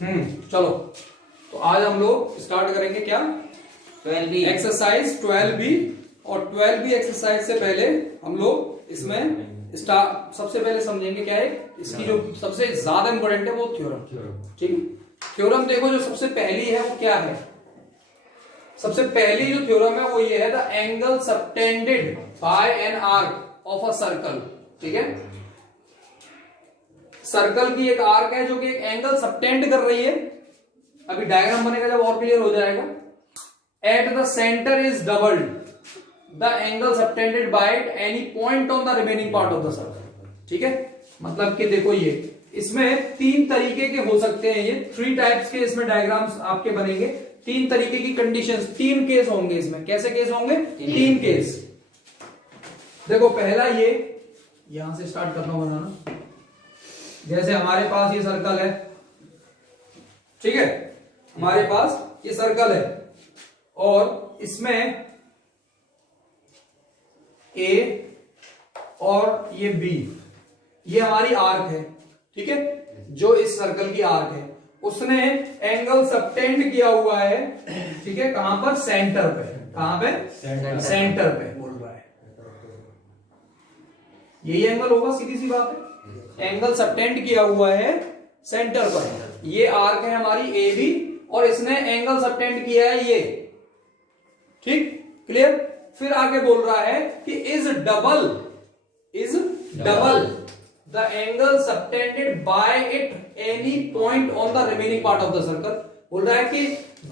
चलो तो आज हम लोग स्टार्ट करेंगे क्या 12B एक्सरसाइज 12B। और 12B एक्सरसाइज से पहले हम लोग इसमें सबसे पहले समझेंगे क्या है इसकी जो सबसे ज्यादा इंपॉर्टेंट है वो थ्योरम। ठीक, थ्योरम देखो जो सबसे पहली है वो क्या है। सबसे पहली जो थ्योरम है वो ये है the angle subtended bye an arc of a circle. ठीक है, सर्कल की एक आर्क है जो कि एक एंगल सबटेंड कर रही है। अभी डायग्राम बनेगा जब और क्लियर हो जाएगा। At the centre is doubled the angle subtended by any point on the remaining part of the circle. ठीक है, मतलब कि देखो ये इसमें तीन तरीके के हो सकते हैं, ये 3 टाइप्स के इसमें डायग्राम्स आपके बनेंगे। 3 तरीके की कंडीशंस, 3 केस होंगे इसमें। कैसे केस होंगे? 3 केस। देखो पहला ये यहां से स्टार्ट करना बनाना। जैसे हमारे पास ये सर्कल है, ठीक है, हमारे पास ये सर्कल है और इसमें ए और ये बी, ये हमारी आर्क है। ठीक है, जो इस सर्कल की आर्क है उसने एंगल सबटेंड किया हुआ है। ठीक है, कहां पर? सेंटर पे। कहां पे? सेंटर पे बोल रहा है। यही एंगल होगा, सीधी सी बात है। एंगल सबटेंड किया हुआ है सेंटर पर। ये आर्क है हमारी ए बी और इसने एंगल सबटेंड किया है ये। ठीक, क्लियर। फिर आगे बोल रहा है कि is double the angle subtended bye it any point on the remaining part of the circle. बोल रहा है कि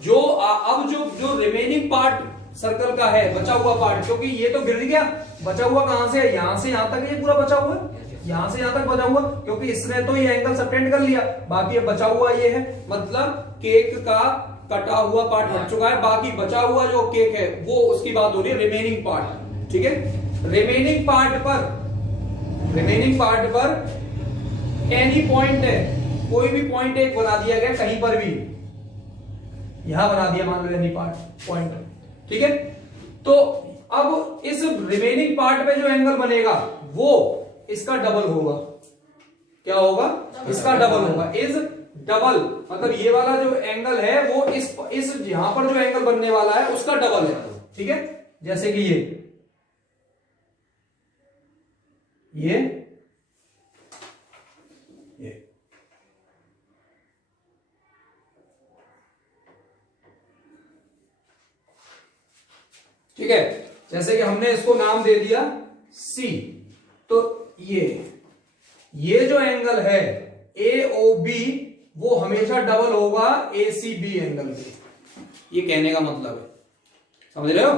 जो अब जो रिमेनिंग पार्ट सर्कल का है, बचा हुआ पार्ट, क्योंकि ये तो गिर गया, बचा हुआ कहां से है? यहां से यहां तक ये पूरा बचा हुआ है, यहां से यहां तक बचा हुआ, क्योंकि इसने तो ये एंगल सबटेंड कर लिया। बाकी अब बचा हुआ ये है, मतलब केक का कटा हुआ पार्ट हट चुका है, बाकी बचा हुआ जो केक है वो उसकी बात हो रही है रिमेनिंग पार्ट। ठीक है, रिमेनिंग पार्ट पर एनी पॉइंट है, कोई भी पॉइंट एक बना दिया गया कहीं पर भी, यहां बना दिया मान लो एनी पॉइंट। ठीक है, तो अब इस रिमेनिंग पार्ट पे जो एंगल बनेगा वो इसका डबल होगा। क्या होगा? इसका डबल होगा। इज डबल मतलब ये वाला जो एंगल है वो इस यहां पर जो एंगल बनने वाला है उसका डबल है। ठीक है, जैसे कि ये ठीक है, जैसे कि हमने इसको नाम दे दिया C। तो ये जो एंगल है AOB वो हमेशा डबल होगा ACB एंगल के। ये कहने का मतलब है, समझ रहे हो?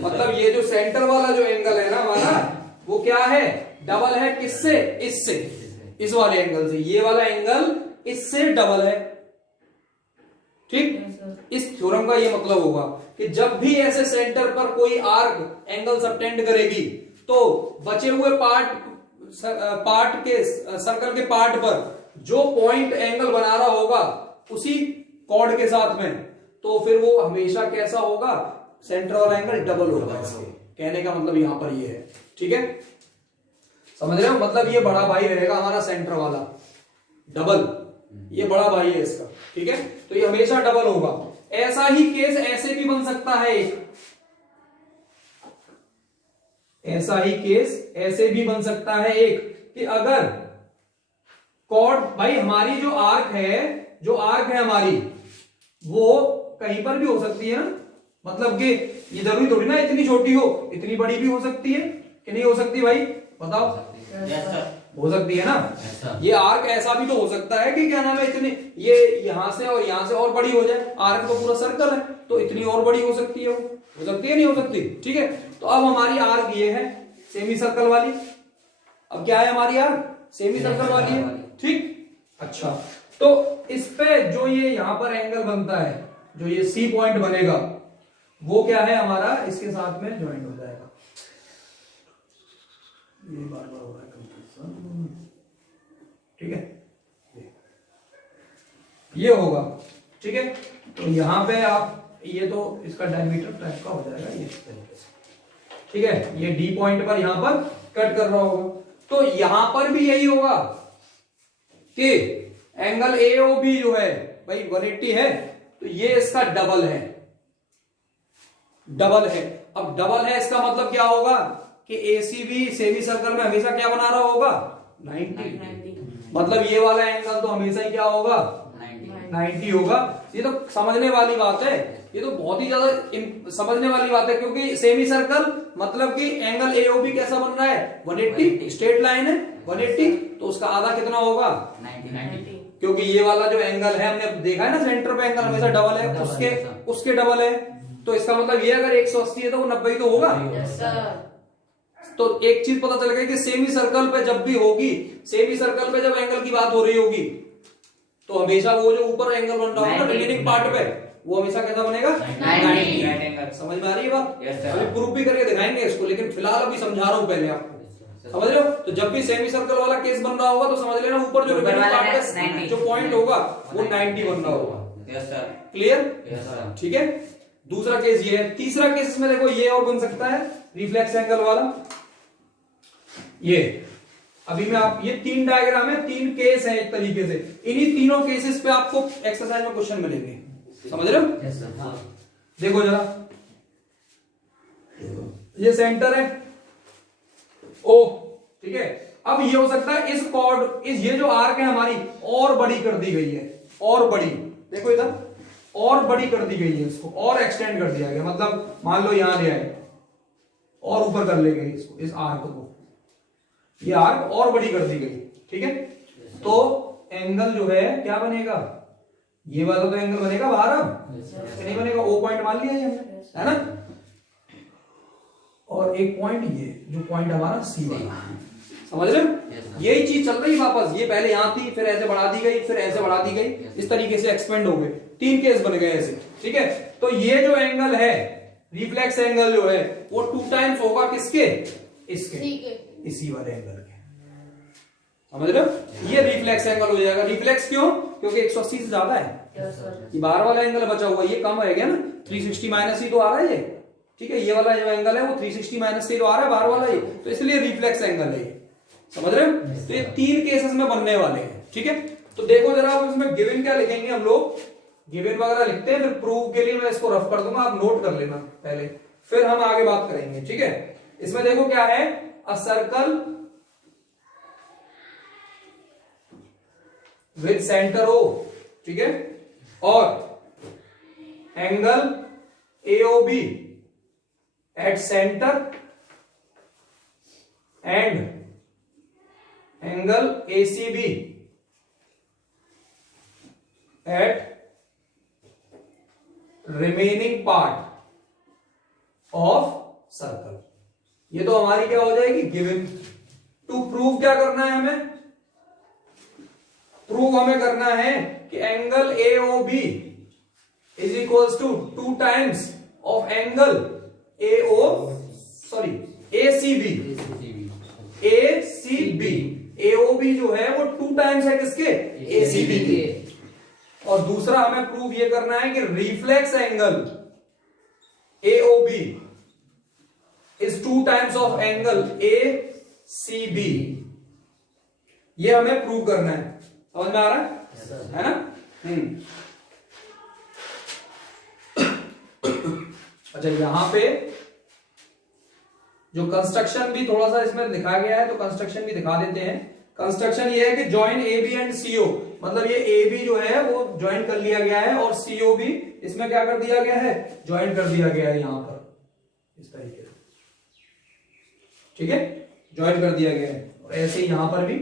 मतलब ये जो सेंटर वाला जो एंगल है ना हमारा, वो क्या है? डबल है। किससे? इससे, इस वाले एंगल से। ये वाला एंगल इससे डबल है। ठीक, इस थ्योरम का ये मतलब होगा कि जब भी ऐसे सेंटर पर कोई आर्क एंगल सबटेंड करेगी तो बचे हुए पार्ट के सर्कल के पार्ट पर जो पॉइंट एंगल बना रहा होगा उसी कॉर्ड के साथ में, तो फिर वो हमेशा कैसा होगा? सेंटर वाला एंगल डबल होगा इसके। कहने का मतलब यहां पर ये है। ठीक है, समझ रहे हो? मतलब ये बड़ा भाई रहेगा हमारा सेंटर वाला, डबल, ये बड़ा भाई है इसका। ठीक है, तो ये हमेशा डबल होगा। ऐसा ही केस ऐसे भी बन सकता है, ऐसा ही केस ऐसे भी बन सकता है एक, कि अगर कॉर्ड भाई हमारी जो आर्क है हमारी, वो कहीं पर भी हो सकती है ना। मतलब कि ये जरूरी थोड़ी ना इतनी छोटी हो, इतनी बड़ी भी हो सकती है कि नहीं हो सकती भाई? बताओ। हो सकती है ना। ये आर्क ऐसा भी तो हो सकता है कि क्या नाम है, इतनी ये यहां से और बड़ी हो जाए। आर्क तो पूरा सर्कल है तो इतनी और बड़ी हो सकती है, हो सकती है नहीं हो सकती? ठीक है, तो अब हमारी आर्क ये है सेमी सर्कल वाली। अब क्या है हमारी आर्क? सेमी सर्कल वाली है। ठीक, अच्छा, तो इस पे जो ये यहां पर एंगल बनता है, जो ये C पॉइंट बनेगा, वो क्या है हमारा? इसके साथ में ज्वाइंट हो जाएगा। ये बार बार हो रहा है कंफ्यूजन। ठीक है, ये होगा। ठीक है, तो यहां पे आप ये तो इसका डायमीटर टाइप का हो जाएगा ये इस तरीके से। ठीक है, ये D पॉइंट पर यहां पर कट कर रहा होगा, तो यहां पर भी यही होगा कि एंगल AOB जो है भाई 180 है, तो ये इसका डबल है, डबल है। अब डबल है इसका मतलब क्या होगा कि एसीबी सेमी सर्कल में हमेशा क्या बना रहा होगा 90। मतलब ये वाला एंगल तो हमेशा ही क्या होगा 90 होगा। ये तो समझने वाली बात है, ये तो बहुत ही ज्यादा समझने वाली बात है, क्योंकि सेमी सर्कल मतलब कि एंगल एओबी कैसा बन रहा है 180, स्ट्रेट लाइन है 180, तो उसका आधा कितना होगा 90। क्योंकि ये वाला जो एंगल है हमने देखा है ना सेंटर पे एंगल हमेशा डबल है, उसके डबल है, तो इसका मतलब ये अगर 180 है तो वो 90 तो होगा। तो एक चीज पता चल गई कि सेमी सर्कल पे जब भी होगी, सेमी सर्कल पे जब एंगल की बात हो रही होगी तो हमेशा वो जो ऊपर एंगल बन रहा होगा रिमेनिंग पार्ट पे वो हमेशा कैसा बनेगा 90। समझ में आ रही है बात? अभी प्रूफ भी करके दिखाएंगे इसको, लेकिन फिलहाल अभी समझा रहा हूं पहले आपको, समझ रहे हो? तो जब भी सेमी सर्कल वाला केस बन रहा होगा तो समझ लेना ऊपर जो रिमेनिंग पार्ट पे जो पॉइंट होगा वो 90 बन रहा होगा। क्लियर? ठीक है, दूसरा केस ये है। तीसरा केस में देखो ये और बन सकता है रिफ्लेक्स एंगल वाला। ये अभी मैं आप ये 3 डायग्राम है, 3 केस है एक तरीके से, इन्हीं तीनों केसेस पे आपको एक्सरसाइज में क्वेश्चन मिलेंगे। समझ रहे हो? देखो जरा, ये सेंटर है ओ, ठीक है। अब ये हो सकता है इस कॉर्ड, ये जो आर्क है हमारी और बड़ी कर दी गई है, और बड़ी, देखो इधर और बड़ी कर दी गई है, इसको और एक्सटेंड कर दिया गया। मतलब मान लो यहां ले आए और ऊपर कर ले गए इसको, इस आर्क को, ये आर्क और बड़ी कर दी गई, ठीक है। तो एंगल जो है क्या बनेगा, ये वाला तो एंगल बनेगा बाहर, अब नहीं बनेगा, ओ पॉइंट मान लिया हमने, है ना। और एक पॉइंट ये जो पॉइंट हमारा सी वाला, समझ रहे हो? यही चीज चल रही वापस, ये पहले यहां थी, फिर ऐसे बढ़ा दी गई, फिर ऐसे बढ़ा दी गई, इस तरीके से एक्सपेंड हो गए, 3 केस बन गए ऐसे, ठीक है। तो ये जो एंगल है रिफ्लेक्स एंगल जो है वो 2 टाइम्स होगा किसके, इसके, इसी वाले एंगल के, समझ रहे हो? ये रिफ्लेक्स एंगल हो जाएगा। रिफ्लेक्स क्यों? क्योंकि 180 से ज्यादा है, ये बाहर वाला एंगल बचा हुआ, ये कम रह गया ना, 360 माइनस ही तो आ रहा है ये, ठीक है। ये वाला जो एंगल है वो 360 माइनस से तो आ रहा है बाहर वाला ये, तो इसलिए रिफ्लेक्स एंगल है ये, समझ रहे हो? तो ये 3 केसेस में बनने वाले हैं, ठीक है। तो देखो जरा, अब इसमें गिवन क्या लिखेंगे हम लोग, गिवन वगैरह लिखते हैं, फिर प्रूफ के लिए मैं इसको रफ कर दूंगा, आप नोट कर लेना पहले, फिर हम आगे बात करेंगे, ठीक है। इसमें देखो क्या है, a circle with centre O, ठीक है, और angle AOB at centre and angle ACB at remaining part of circle. ये तो हमारी क्या हो जाएगी गिवन। टू प्रूव क्या करना है हमें, प्रूव हमें करना है कि angle AOB is equals to 2 times of angle ACB, ACB, AOB जो है वो 2 टाइम्स है किसके, एसीबी के। और दूसरा हमें प्रूव ये करना है कि reflex angle AOB is 2 times of angle ACB. ये हमें प्रूव करना है, समझ में आ रहा है ना? अच्छा, यहां पे जो कंस्ट्रक्शन भी थोड़ा सा इसमें दिखाया गया है, तो कंस्ट्रक्शन भी दिखा देते हैं। कंस्ट्रक्शन ये है कि join A B and CO, मतलब ये ए बी जो है वो ज्वाइन कर लिया गया है, और सीओ भी इसमें क्या कर दिया गया है, ज्वाइन कर दिया गया है यहां पर इस तरीके से, ठीक है, ज्वाइन कर दिया गया है। और ऐसे ही यहां पर भी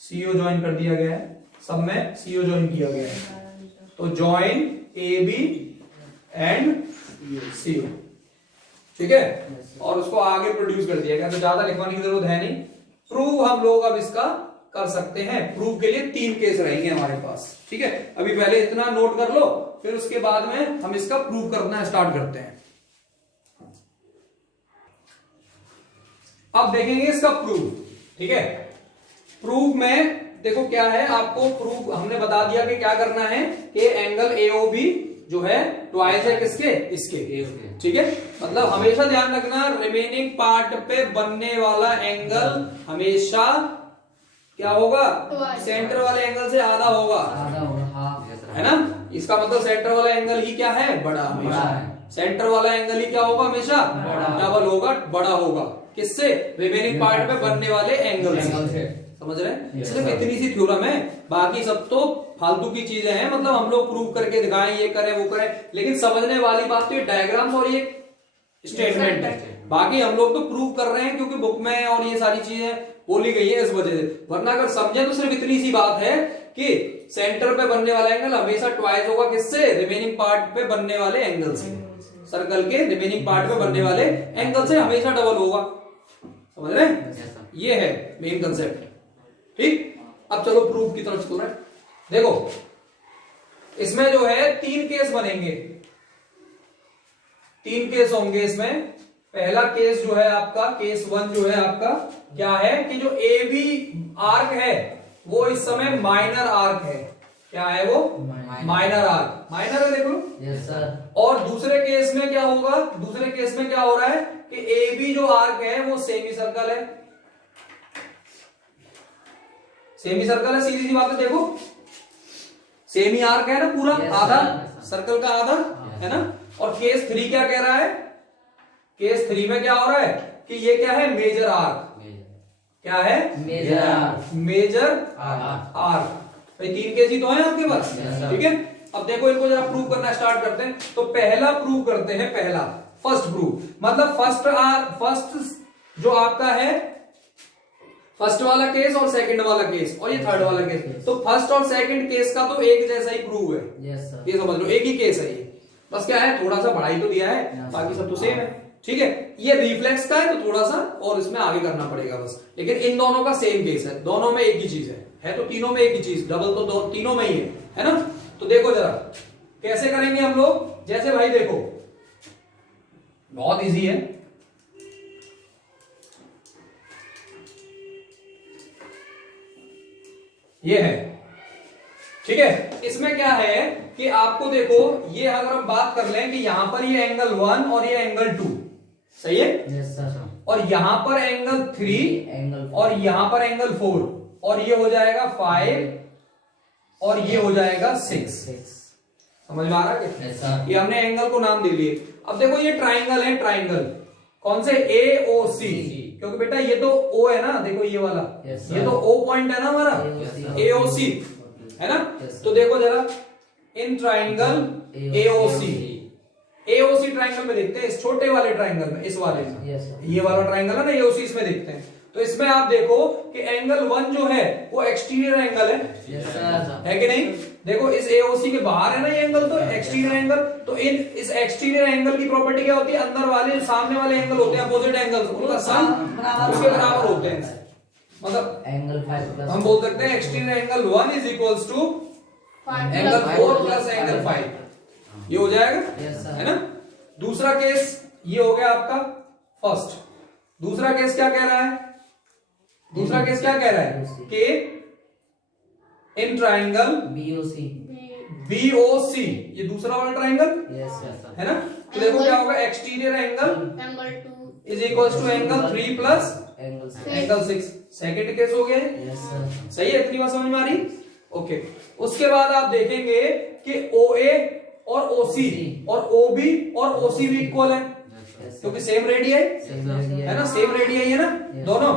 सीओ ज्वाइन कर दिया गया है, सब में सीओ ज्वाइन किया गया है। तो join A B and CO, ठीक है, और उसको आगे प्रोड्यूस कर दिया गया। तो ज्यादा लिखवाने की जरूरत है नहीं, प्रूव हम लोग अब इसका कर सकते हैं। प्रूव के लिए 3 केस रहेंगे हमारे पास, ठीक है। अभी पहले इतना नोट कर लो, फिर उसके बाद में हम इसका प्रूव करना स्टार्ट करते हैं। अब देखेंगे इसका प्रूव, ठीक है। प्रूव में देखो क्या है, आपको प्रूव हमने बता दिया कि क्या करना है कि एंगल एओबी जो है ट्वाइस है किसके, इसके, ठीक है। मतलब हमेशा ध्यान रखना, रिमेनिंग पार्ट पे बनने वाला एंगल हमेशा क्या होगा, सेंटर वाले एंगल से आधा होगा, है ना। इसका मतलब सेंटर वाला एंगल ही क्या है, बड़ा हमेशा। सेंटर वाला एंगल ही क्या होगा, हमेशा डबल होगा, बड़ा होगा। किससे, रिमेनिंग पार्ट में बनने वाले एंगल से। समझ रहे हैं? सिर्फ इतनी सी थ्योरम है, बाकी सब तो फालतू की चीजें हैं, मतलब हम लोग प्रूव करके दिखाएं, ये करें वो करें, लेकिन समझने वाली बात तो ये डायग्राम्स और ये स्टेटमेंट है। बाकी हम लोग तो प्रूव कर रहे हैं क्योंकि बुक में और ये सारी चीजें बोली गई है इस वजह से, वरना अगर समझे तो सिर्फ इतनी सी बात है कि सेंटर पे बनने वाला एंगल हमेशा ट्वाइस होगा, किससे, रिमेनिंग पार्ट पे बनने वाले एंगल से। सर्कल के रिमेनिंग पार्ट पे बनने वाले एंगल से हमेशा डबल होगा। समझ रहे हैं? ये है मेन कंसेप्ट। ठीक, अब चलो प्रूफ की तरफ चल रहे हैं। देखो इसमें जो है 3 केस बनेंगे, 3 केस होंगे इसमें। पहला केस जो है आपका, केस 1 जो है आपका क्या है कि जो ए बी आर्क है वो इस समय माइनर आर्क है। क्या है वो, माइनर आर्क, माइनर है, देख लो। Yes sir. और दूसरे केस में क्या होगा, दूसरे केस में क्या हो रहा है कि ए बी जो आर्क है वो सेमी सर्कल है, सेमी सर्कल है, सीधी सी बात है। देखो सेमी आर्क है ना पूरा, आधा सर्कल का आधा है ना। और केस 3 क्या कह रहा है, केस 3 में क्या हो रहा है कि ये क्या है, मेजर आर्क। क्या है, मेजर आर्क, मेजर आर्क। भाई 3 केस ही तो है आपके पास, ठीक है। अब देखो इनको जरा प्रूव करना स्टार्ट करते हैं। तो पहला प्रूव करते हैं, पहला फर्स्ट प्रूव, मतलब फर्स्ट जो आपका है, फर्स्ट वाला केस और सेकंड वाला केस और ये थर्ड वाला केस। तो फर्स्ट और सेकंड केस का तो एक जैसा ही प्रूव है। Yes sir. ये समझ लो एक ही केस है ये, बस क्या है थोड़ा सा बढ़ाई तो दिया है, बाकी सब तो सेम है। ठीक है, ये रिफ्लेक्स का है तो थोड़ा सा और इसमें आगे करना पड़ेगा बस, लेकिन इन दोनों का सेम केस है, दोनों में एक ही चीज है तो तीनों में एक ही चीज, डबल तो तीनों में ही है ना। तो देखो जरा कैसे करेंगे हम लोग, जैसे भाई देखो बहुत इजी है। ये है, ठीक है। इसमें क्या है कि आपको देखो, ये अगर हम बात कर लें कि यहां पर ये एंगल 1 और ये एंगल 2, सही है। Yes sir. और यहां पर एंगल 3 एंगल और यहां पर एंगल 4, और ये हो जाएगा 5 और ये हो जाएगा 6। समझ में आ रहा है? Yes sir. ये हमने एंगल को नाम दे लिए। अब देखो ये ट्राइंगल है, ट्राइंगल कौन से, AOC, क्योंकि बेटा ये तो O है ना, देखो ये वाला, ये तो O पॉइंट है ना हमारा, AOC है ना। तो देखो जरा इन ट्राइंगल AOC ट्राइंगल में देखते हैं, इस छोटे वाले ट्राइंगल में, इस वाले में, ये वाला ट्राइंगल है ना AOC, इसमें देखते हैं। तो इसमें आप देखो कि एंगल 1 जो है वो एक्सटीरियर एंगल है कि नहीं। देखो इस AOC के बाहर है ना ये एंगल, तो एक्सटीरियर एंगल। तो इस एक्सटीरियर एंगल की प्रॉपर्टी क्या होती है, अंदर वाले सामने वाले एंगल होते हैं अपोजिट एंगल्स, उनका सम उसके बराबर होते हैं। मतलब एंगल 5 हम बोल सकते हैं exterior angle 1 is equals to angle 4 plus angle 5, ये हो जाएगा, है ना। दूसरा केस ये हो गया आपका फर्स्ट। दूसरा केस क्या कह रहा है, दूसरा केस क्या कह रहा है कि इन ट्राइंगल BOC, ये दूसरा वाला ट्राइंगल है ना। तो देखो क्या होगा, exterior angle is equals to angle 3 plus angle 6। Second case हो गया, सही है, इतनी बात समझ में आ रही। ओके, उसके बाद आप देखेंगे कि OA और OC और OB और OC भी इक्वल है, क्योंकि सेम रेडियस है ना, सेम रेडियस है ना दोनों।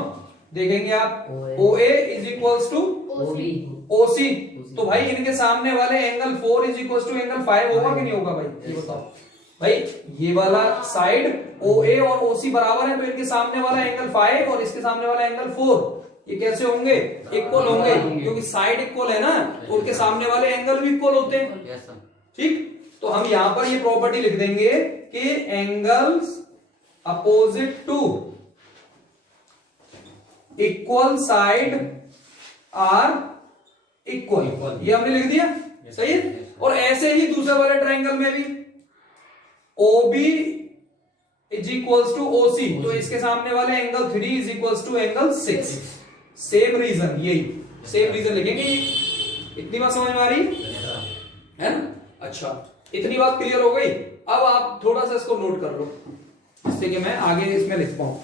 देखेंगे आप OA is equals to OC, तो भाई इनके सामने वाले angle 4 is equals to angle 5 होगा कि नहीं होगा भाई, ये बताओ भाई। ये वाला साइड OA और OC बराबर है, तो इनके सामने वाला एंगल 5 और इसके सामने वाला एंगल 4, ये कैसे होंगे, इक्वल होंगे, क्योंकि साइड इक्वल है ना, तो उनके सामने वाले एंगल भी इक्वल होते हैं। ठीक, तो हम यहां पर ये प्रॉपर्टी लिख देंगे कि angles opposite to equal side are equal, ये हमने लिख दिया, सही है। और ऐसे ही दूसरे वाले ट्राइंगल में भी OB is equals to OC, तो इसके सामने वाले angle 3 is equals to angle 6। Same reason, यही सेम रीजन लिखेंगे। इतनी बात समझ में आ रही है ना। अच्छा, इतनी बात क्लियर हो गई। अब आप थोड़ा सा इसको नोट कर लो, जिससे कि मैं आगे इसमें लिख पाऊं।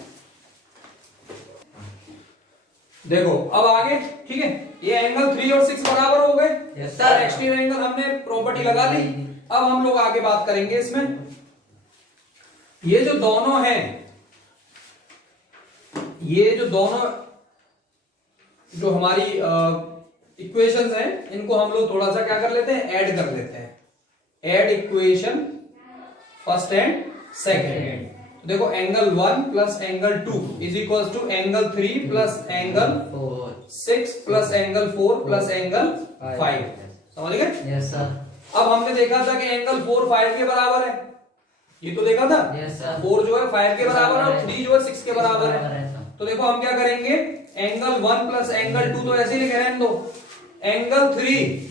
देखो अब आगे, ठीक है। ये एंगल 3 और 6 बराबर हो गए। Yes, sir sir. Exterior angle हमने प्रॉपर्टी लगा ली। अब हम लोग आगे बात करेंगे इसमें, ये जो दोनों हैं, ये जो दोनों जो हमारी इक्वेशंस हैं, इनको हम लोग थोड़ा सा क्या कर लेते हैं, ऐड कर लेते हैं। Add equation first and second. देखो angle 1 plus angle 2 is equal to angle 3 plus angle 6 plus angle 4 plus angle 5। समझ गए? Yes sir. अब हमने देखा था कि एंगल 4 5 के बराबर है, ये तो देखा था। Yes sir. 4 जो है 5 के बराबर है और 3 जो है 6 के बराबर है। तो देखो हम क्या करेंगे, एंगल 1 प्लस एंगल 2 तो ऐसे ही लिखे रहने दो, एंगल 3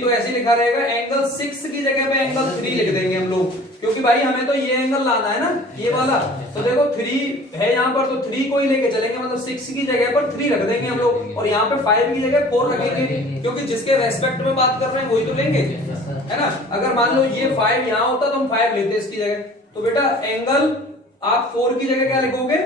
तो ऐसे ही लिखा रहेगा, एंगल 6 की जगह पे एंगल 3 लिख देंगे हम लोग, क्योंकि भाई हमें तो ये एंगल लाना है ना, ये वाला। तो देखो 3 है यहाँ पर, तो 3 को ही लेके चलेंगे, मतलब 6 की जगह पर 3 रख देंगे हम लोग, और यहाँ पे 5 की जगह 4 रखेंगे, क्योंकि जिसके रेस्पेक्ट में बात कर रहे हैं वही तो लेंगे, है ना। अगर मान लो ये 5 यहाँ होता तो हम 5 लेते इसकी जगह। तो बेटा एंगल आप 4 की जगह क्या लिखोगे,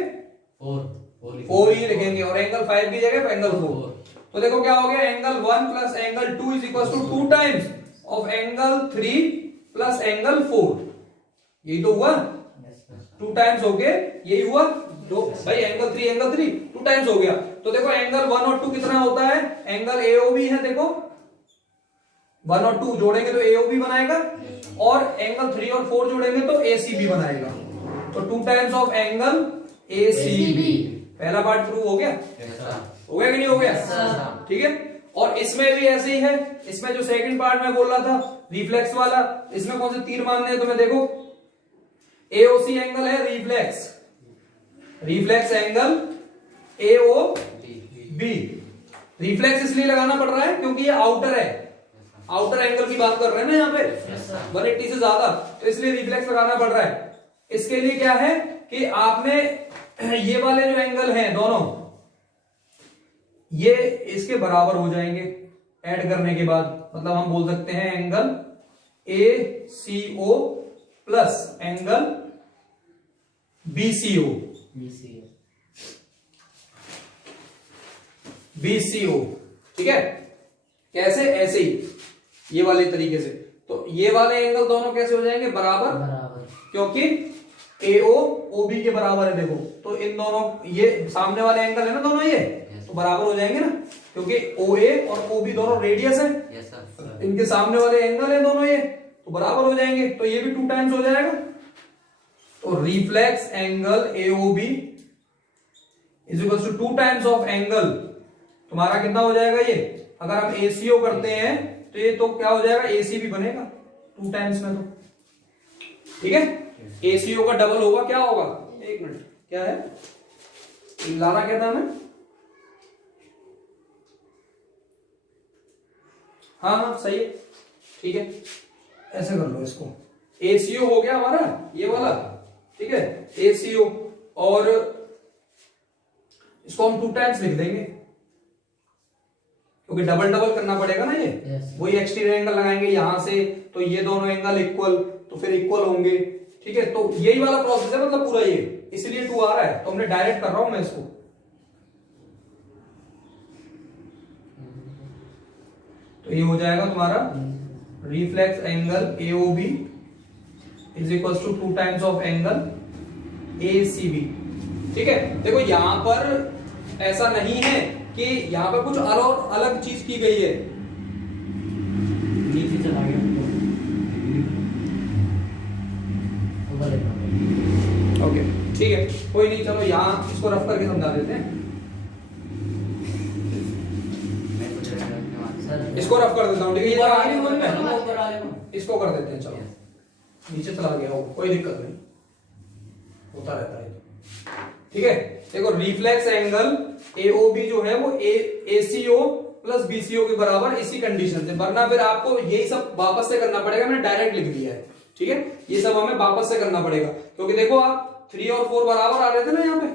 4 ही लिखेंगे, और एंगल 5 की जगह एंगल 4। तो देखो क्या हो गया, angle 1 plus angle 2 is equal to 2 times of angle 3 plus angle 4। यही तो हुआ, 2 टाइम्स हो गए, यही हुआ। दो भाई एंगल 3 2 टाइम्स हो गया। तो देखो एंगल 1 और 2 कितना होता है, एंगल AOB है, देखो 1 और 2 जोड़ेंगे तो AOB बनाएगा, और एंगल 3 और 4 जोड़ेंगे तो ACB बनाएगा। तो 2 टाइम्स ऑफ एंगल ACB। पहला पार्ट प्रूव हो गया, हो गया कि नहीं हो गया? ठीक है। और इसमें भी ऐसे ही है, इसमें जो सेकंड पार्ट में बोल रहा था रिफ्लेक्स वाला, इसमें कौन से तीर मानने हैं तुम्हें, देखो AOC एंगल है रिफ्लेक्स एंगल AOB। रिफ्लेक्स इसलिए लगाना पड़ रहा है क्योंकि ये आउटर है, आउटर एंगल की बात कर रहे हैं ना यहाँ पे, 180 से ज्यादा, तो इसलिए रिफ्लेक्स लगाना पड़ रहा है। इसके लिए क्या है कि आपने ये वाले जो एंगल हैं दोनों, ये इसके बराबर हो जाएंगे ऐड करने के बाद। मतलब हम बोल सकते हैं angle ACO plus angle BCO। ठीक है, कैसे, ऐसे ही ये वाले तरीके से। तो ये वाले एंगल दोनों कैसे हो जाएंगे, बराबर, क्योंकि AO OB के बराबर है। देखो तो इन दोनों, ये सामने वाले एंगल है ना दोनों, ये तो बराबर हो जाएंगे ना, क्योंकि OA और OB दोनों रेडियस है। इनके सामने वाले एंगल है दोनों, ये तो बराबर हो जाएंगे। तो ये भी 2 टाइम्स हो जाएगा। तो reflex angle AOB is equal to 2 times of angle, तुम्हारा कितना हो जाएगा ये, अगर हम ACO करते हैं तो ये तो क्या हो जाएगा, ACB बनेगा 2 टाइम्स में। तो ठीक है, ACO का डबल होगा, क्या होगा, एक मिनट, क्या है लाना, क्या था हमें, हाँ सही है, ठीक है, ऐसे कर लो इसको। ACO हो गया हमारा ये वाला, ठीक है, ACO, और इसको हम 2 टाइम्स लिख देंगे, क्योंकि डबल करना पड़ेगा ना ये। वही एक्सटीरियर एंगल लगाएंगे यहां से, तो ये दोनों एंगल इक्वल, तो फिर इक्वल होंगे। ठीक है, तो यही वाला प्रोसेस है, मतलब पूरा ये, इसलिए 2 आ रहा है, तो हमने डायरेक्ट कर रहा हूं मैं इसको। तो ये हो जाएगा तुम्हारा reflex angle AOB is equal to 2 times of angle ACB। ठीक है, देखो यहां पर ऐसा नहीं है कि यहां पर कुछ और अलग चीज की गई है। नीचे चला गया ओके ठीक है, कोई नहीं, चलो यहां इसको रफ करके समझा देते हैं। इसको रफ कर देता हूँ, ठीक है, ये आगे नहीं में, इसको कर देते हैं, चलो नीचे चला गया हो, कोई दिक्कत नहीं, होता रहता है। ठीक है, देखो रिफ्लेक्स एंगल AOB जो है वो ACO प्लस BCO के बराबर, इसी कंडीशन से, वरना फिर आपको यही सब वापस से करना पड़ेगा। मैंने डायरेक्ट लिख दिया है, ठीक है, ये सब हमें वापस से करना पड़ेगा, क्योंकि देखो आप 3 और 4 बराबर आ रहे थे ना यहाँ पे,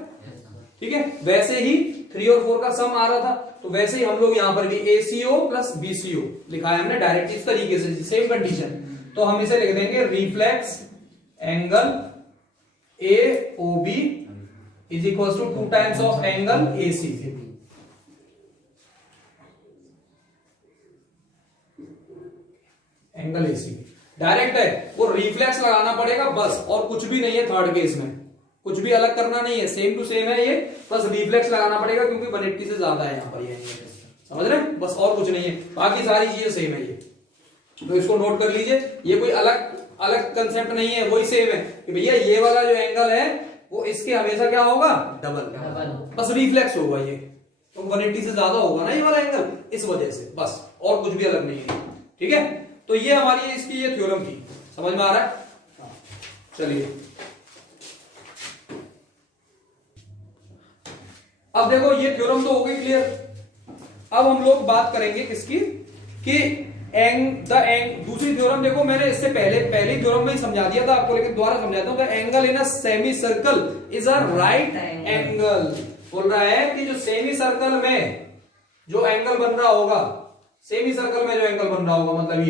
ठीक है, वैसे ही 3 और 4 का सम आ रहा था, तो वैसे ही हम लोग यहाँ पर भी ACO प्लस BCO लिखा है हमने डायरेक्ट इस तरीके से, सेम कंडीशन। तो हम इसे लिख देंगे reflex angle AOB is equal to 2 times of angle ACB। Angle ACB direct है, वो रिफ्लेक्स लगाना पड़ेगा बस, और कुछ भी नहीं है थर्ड केस में, कुछ भी अलग करना नहीं है, सेम टू सेम है ये, बस रिफ्लेक्स लगाना पड़ेगा क्योंकि 180 से ज्यादा है यहाँ पर ये एंगल, समझ रहे हैं, बस और कुछ नहीं है, बाकी सारी चीजें सेम है ये, तो इसको नोट कर लीजिए, ये कोई अलग अलग कंसेप्ट नहीं है, वही सेम है कि भैया ये वाला जो एंगल है वो इसके हमेशा क्या होगा, डबल, बस रिफ्लेक्स होगा ये, तो 180 से ज्यादा होगा ना ये वाला एंगल, इस वजह से, बस और कुछ भी अलग नहीं है, ठीक है। तो ये हमारी इसकी ये थ्योरम थी, समझ में आ रहा है। चलिए अब देखो ये थ्योरम तो हो गई क्लियर, अब हम लोग बात करेंगे किसकी, कि दूसरी थ्योरम देखो, मैंने इससे पहले थ्योरम में ही समझा दिया था आपको, लेकिन दोबारा समझाता हूं, the angle in a semi circle is a right angle, बोल रहा है कि जो सेमी सर्कल में जो एंगल बन रहा होगा, सेमी सर्कल में जो एंगल बन रहा होगा, मतलब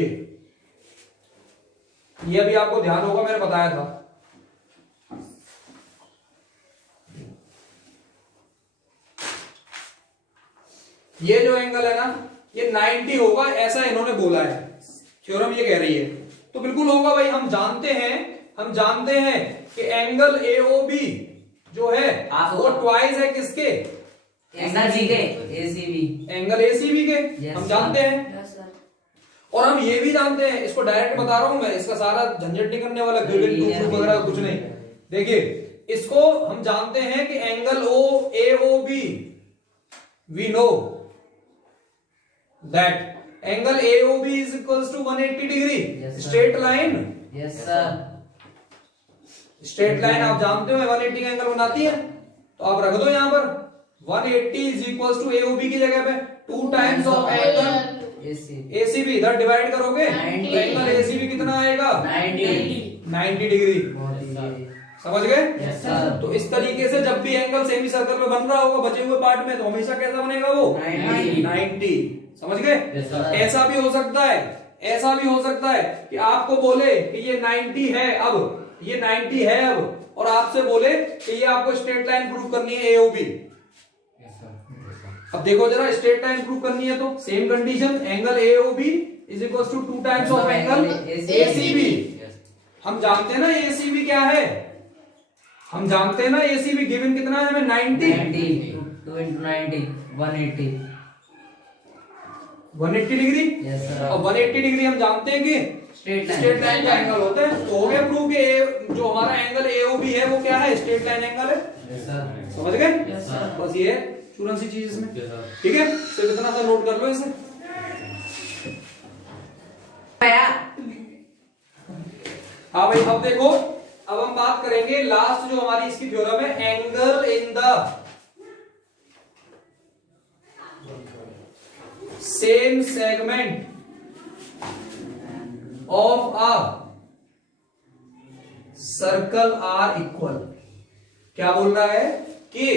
ये अभी आपको ध्यान होगा, मैंने बताया था, ये जो एंगल है ना ये 90 होगा, ऐसा इन्होंने बोला है, थ्योरम ये कह रही है, तो बिल्कुल होगा भाई, हम जानते हैं कि एंगल AOB जो है वो ट्वाइस है किसके, एंगल जी के, ACB, एंगल ACB के, हम जानते हैं, और हम ये भी जानते हैं, इसको डायरेक्ट बता रहा हूं मैं, इसका सारा झंझट नहीं करने वाला, ग्रेडियंट वगैरह कुछ नहीं, देखिए इसको हम जानते हैं कि angle AOB we know that angle AOB is equals to 180 degree, straight line, yes sir, straight line आप जानते हो 180 का एंगल बनाती है, तो आप रख दो यहां पर 180 is equals to AOB की जगह पे 2 times of angle ACB, इधर डिवाइड करोगे तो एंगल ACB कितना आएगा, 90 डिग्री, समझ गए। यस सर, तो इस तरीके से जब भी एंगल सेमी सर्कल में बन रहा होगा बचे हुए पार्ट में, तो हमेशा कैसा बनेगा वो 90, समझ गए। यस सर, ऐसा भी हो सकता है, ऐसा भी हो सकता है कि आपको बोले कि ये 90 है, अब ये 90 है अब, और आपसे बोले कि ये आपको स्ट्रेट लाइन प्रूव करनी है AOB। अब देखो जरा, स्ट्रेट लाइन प्रूव करनी है तो same condition, angle AOB is equal to 2 times of angle ACB। हम जानते हैं ना ACB क्या है, हम जानते हैं ना ACB गिवन कितना है हमें 90, 2 into 90, 180, 180 डिग्री। यस सर, और 180 डिग्री हम जानते हैं कि स्ट्रेट लाइन का एंगल होता है, तो हो गया प्रूव कि जो हमारा एंगल AOB है वो क्या है, स्ट्रेट लाइन एंगल है, यस सर, समझ गए। यस सर, बस ये है चूरन सी चीज इसमें, ठीक है, सिर्फ इतना सा नोट कर लो इसे। हाँ भाई, अब देखो, अब हम बात करेंगे लास्ट जो हमारी इसकी थ्योरम है, angle in the same segment of a circle are equal. क्या बोल रहा है कि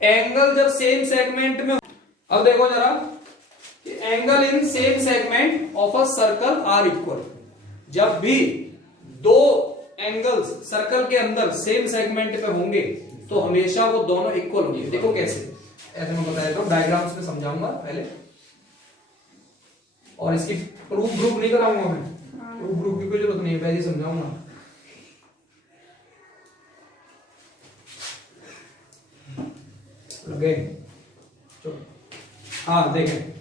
एंगल जब सेम सेगमेंट में, अब देखो जरा, angle in same segment of a circle are equal, जब भी दो एंगल्स सर्कल के अंदर सेम सेगमेंट पे होंगे तो हमेशा वो दोनों इक्वल होंगे। देखो कैसे, ऐसे मैं बता देता हूं, डायग्राम्स में समझाऊंगा पहले, और इसकी प्रूफ नहीं कराऊंगा मैं, प्रूफ की कोई जरूरत नहीं है, पहले समझाऊंगा। हाँ देखें,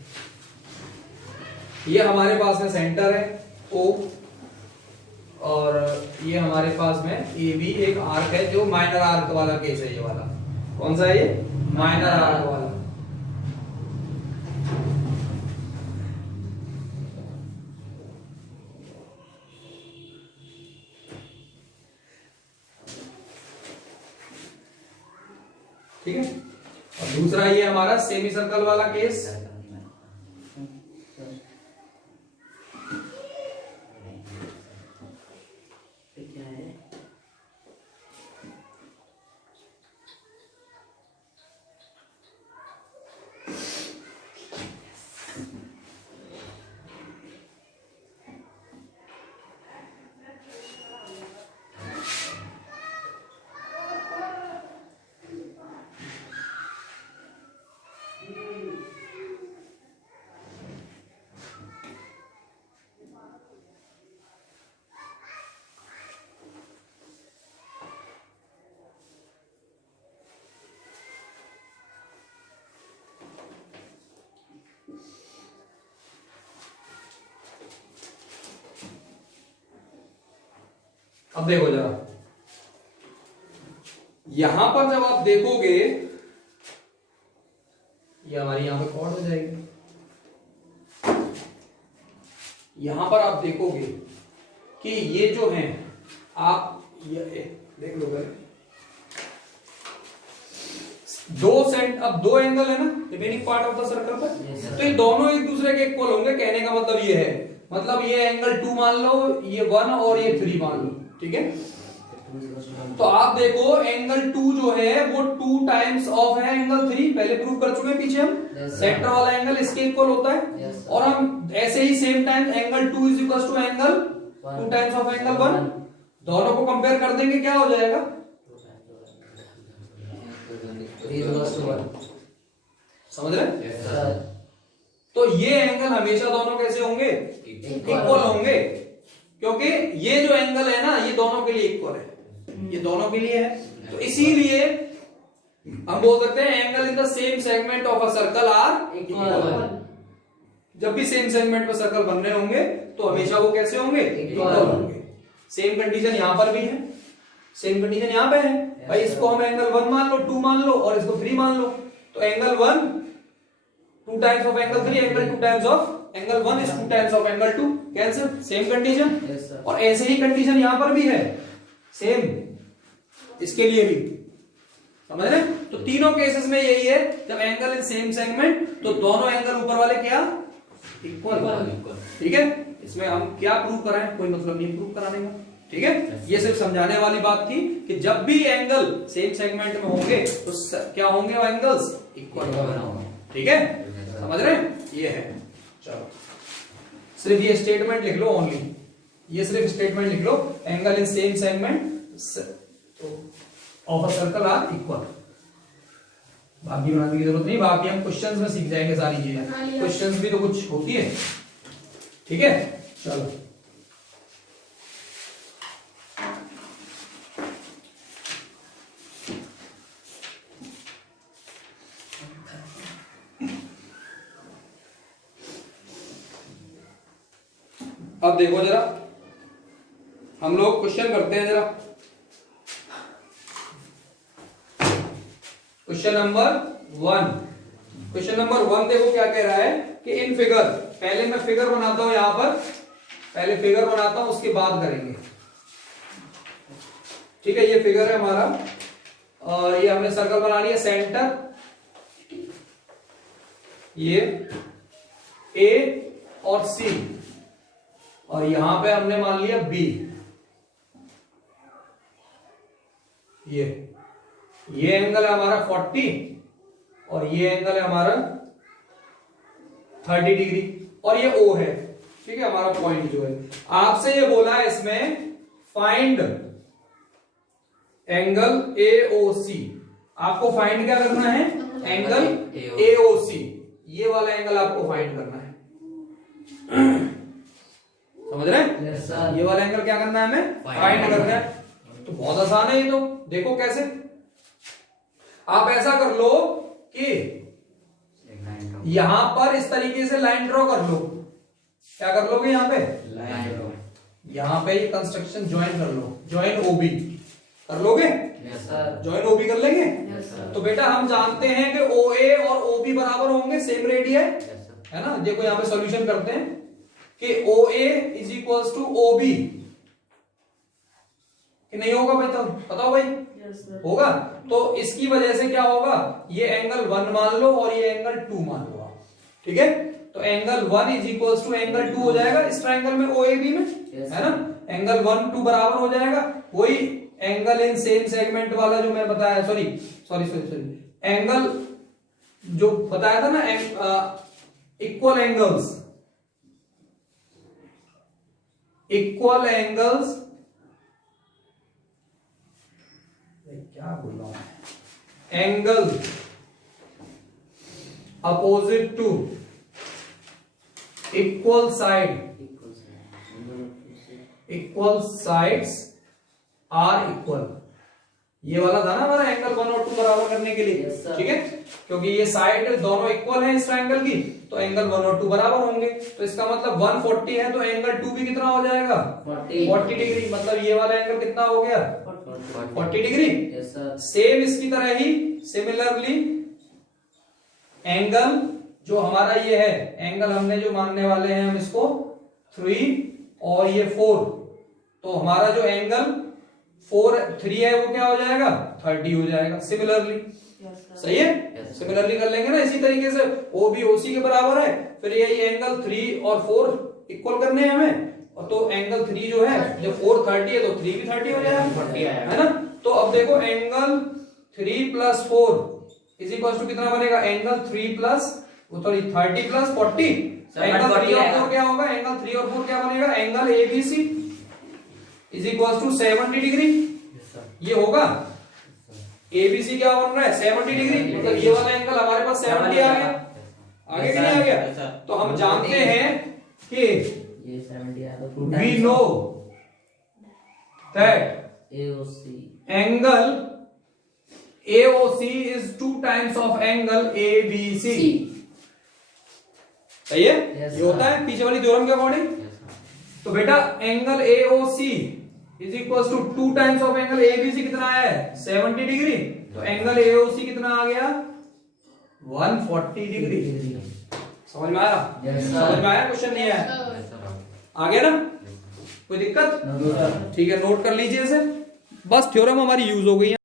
ये हमारे पास में सेंटर है O, और ये हमारे पास में AB एक आर्क है, जो माइनर आर्क वाला केस है, ये वाला कौन सा है, ये माइनर आर्क वाला। ठीक है, और दूसरा ये हमारा सेमी सर्कल वाला केस, अब देखो जरा, यहां पर जब आप देखोगे, ये हमारी यहां पे कॉर्ड हो जाएगी, यहां पर आप देखोगे कि ये जो है, आप ये देख लो, अब दो एंगल है ना remaining part of the circle पर, तो ये दोनों एक दूसरे के इक्वल होंगे। कहने का मतलब ये है, मतलब ये एंगल 2 मान लो, ये 1 और ये 3 मान लो, ठीक है। तो आप देखो एंगल 2 जो है वो 2 टाइम्स ऑफ है एंगल 3, पहले प्रूव कर चुके हैं पीछे हम। सेंटर वाला एंगल इसके इक्वल होता है, और हम ऐसे ही same time angle 2 is equal to angle 2 times of angle 1, दोनों को कंपेयर कर देंगे, क्या हो जाएगा? समझ रहे? तो ये एंगल हमेशा दोनों कैसे होंगे? इक्वल होंगे, क्योंकि ये जो एंगल है ना, ये दोनों के लिए इक्वल है, ये दोनों के लिए है। तो इसीलिए हम बोल सकते हैं angle in the same segment of a circle are equal. जब भी सेम सेगमेंट में सर्कल बन रहे होंगे तो हमेशा वो कैसे होंगे? इक्वल होंगे। सेम कंडीशन यहां पर भी है, सेम कंडीशन यहां पे है। भाई इसको हम एंगल 1 मान लो, 2 मान लो, और इसको 3 मान लो, तो angle 1 2 times of angle 3, angle 2 times of angle 1 is 2 times of angle 2, cancel, same condition. और ऐसे ही कंडीशन यहां पर भी है, सेम इसके लिए भी, समझ रहे? तो तीनों केसेस में यही है, जब एंगल इन सेम सेगमेंट तो दोनों एंगल ऊपर वाले क्या? इक्वल। ठीक है, इसमें हम क्या प्रूव कराएं? कोई मतलब नहीं प्रूव कराने का, ठीक है। ये सिर्फ समझाने वाली बात थी कि जब भी एंगल सेम सेगमेंट में होंगे तो क्या होंगे? वो एंगल्स इक्वल होंगे, ठीक है, समझ रहे हैं? ये है। चलो सिर्फ ये स्टेटमेंट लिख लो, ओनली ये सिर्फ स्टेटमेंट लिख लो, angle in same segment of a circle are equal. बाकी बनाने की जरूरत नहीं, बाकी हम क्वेश्चंस में सीख जाएंगे सारी चीजें, क्वेश्चंस भी तो कुछ होती है, ठीक है। चलो अब देखो जरा, हम लोग क्वेश्चन करते हैं जरा। क्वेश्चन नंबर 1, क्वेश्चन नंबर 1 देखो क्या कह रहा है कि इन फिगर, पहले मैं फिगर बनाता हूं, यहां पर पहले फिगर बनाता हूं, उसके बाद करेंगे, ठीक है। ये फिगर है हमारा, और ये हमने सर्कल बना लिया, सेंटर ये A और C, और यहां पे हमने मान लिया B। ये एंगल है हमारा 40, और ये एंगल है हमारा 30 डिग्री, और ये O है, ठीक है, हमारा पॉइंट जो है। आपसे ये बोला है इसमें फाइंड एंगल AOC, आपको फाइंड क्या करना है? एंगल AOC, ये वाला एंगल आपको फाइंड करना है, समझ रहे हैं? Yes, sir. ये वाला एंगल क्या करना है हमें? फाइंड करना है। तो बहुत आसान है ये, तो देखो कैसे। आप ऐसा कर लो कि यहां पर इस तरीके से लाइन ड्रॉ कर लो। क्या कर लोगे? यहां पे यहां पे ये कंस्ट्रक्शन ज्वाइन कर लो, ज्वाइन OB कर लोगे? ज्वाइन OB कर लेंगे? तो बेटा हम जानते हैं कि OA और OB बराबर होंगे, सेम रेडियस है ना। देखो यहां पे सॉल्यूशन करते हैं कि OA is equals to OB, कि नहीं होगा भाई? तब बताओ भाई। होगा। तो इसकी वजह से क्या होगा? ये एंगल 1 मान लो और ये एंगल 2 मान लो आप, ठीक है। तो angle 1 is equals to angle 2 हो जाएगा इस ट्रायंगल में OAB में, है ना। एंगल 1 2 बराबर हो जाएगा, वही एंगल इन सेम सेगमेंट वाला जो मैं बताया, सॉरी एंगल जो बताया था ना, इक्वल एंगल्स क्या बोल रहा हूं, angle opposite to equal sides are equal. ये वाला था ना हमारा एंगल 1 और 2 बराबर करने के लिए, Yes, sir. ठीक है। क्योंकि ये साइड दोनों इक्वल है इस ट्रायंगल की, तो तो एंगल 1 और 2 बराबर होंगे। तो इसका मतलब 140 है तो एंगल 2 भी कितना हो जाएगा 40 डिग्री। मतलब ये वाला एंगल कितना हो गया 40 डिग्री। Yes sir. सेम इसकी तरह ही सिमिलरली एंगल जो हमारा ये है, एंगल हमने जो मानने वाले हैं हम इसको 3 और ये 4, तो हमारा जो एंगल 3 है वो क्या हो जाएगा 30 हो जाएगा सिमिलरली। सही है, सिमिलरली कर लेंगे ना इसी तरीके से। ओ भी ओसी के बराबर है, फिर यही एंगल 3 और 4 इक्वल करने हैं हमें, और तो एंगल 3 जो है जब 4 30 है तो 3 भी 30 हो जाएगा, है ना। तो अब देखो एंगल 3 + 4 इज इक्वल टू कितना बनेगा, एंगल 3 प्लस 30 + 40। एंगल 3 और 4 क्या होगा, एंगल 3 और 4 क्या बनेगा, angle ABC is equal to 70 degree. ये होगा एबीसी क्या बन रहा है 70 डिग्री, मतलब ये वाला एंगल हमारे पास 70 आ गया। आगे कि नहीं आ गया। तो हम जानते हैं कि ये 70 आया तो we know that AOC angle AOC is 2 times of angle ABC। सही है, Yes, ये होता है पीछे वाली थ्योरम के अकॉर्डिंग। तो बेटा angle AOC is equal to 2 times of angle ABC कितना आया है 70 डिग्री। तो एंगल AOC कितना आ गया 140 डिग्री। समझ में आया, Yes, sir. समझ में आया, क्वेश्चन नहीं आया, आ गया ना, कोई दिक्कत। No, sir. ठीक है, नोट कर लीजिए इसे, बस थ्योरम हमारी यूज हो गई है।